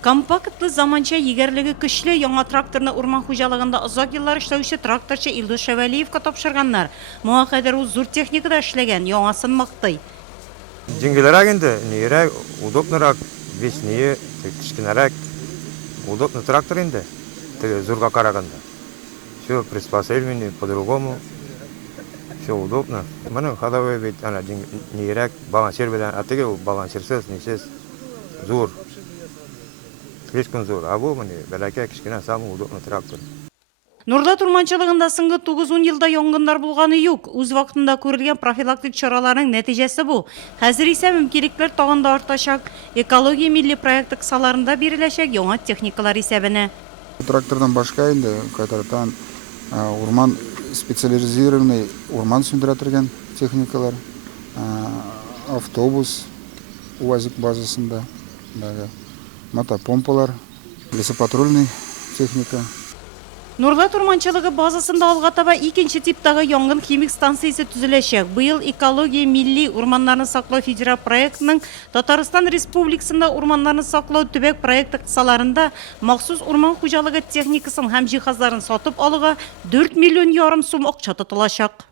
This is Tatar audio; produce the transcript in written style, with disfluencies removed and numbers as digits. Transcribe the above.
Компактлы заманча егерлеге көчле яңа тракторны урман хуҗалыгында озак еллар эшләүче тракторчы Илдус Шәвәлиевка тапшырганнар. Моңа кадәр ул зур техникада эшләгән, яңасын мактый. Жеңгелерәк инде, нирәк, удобнырак, весне, кичкенәрәк, удобный трактор инде, зурга караганда. Все приспособление по-другому, все удобно. Моның ходовой бит, ана нирәк, балансир белән, а теге балансирсыз, нисез, зур. Слишком зур, а бу менә бәләкәй кичкенә самый удобный трактор. Нурда урманчылыгында соңгы 9-10 елда янгыннар булганы юк. Үз вакытында күрелгән профилактик чараларның нәтиҗәсе бу. Хәзер исә мөмкинлекләр тагын да артачак. Экология милли проекты кысаларында биреләчәк яңа техникалар исәбенә. Трактордан башка инде кайтардан урман специализированный урман сүндерә торган техникалар, автобус УАЗик базасында, мотопомпалар, лесопатрульный техника. Нурда урманчылыгы базасында алга таба икенче типтагы янгын химик станциясе төзеләчәк. Быел экология милли урманнарны саклау федераль проектының Татарстан Республикасында урманнарны саклау төбәк проекты кысаларында махсус урман хуҗалыгы техникасын һәм җиһазларын сатып алуга 4,5 миллион сум акча тотылачак.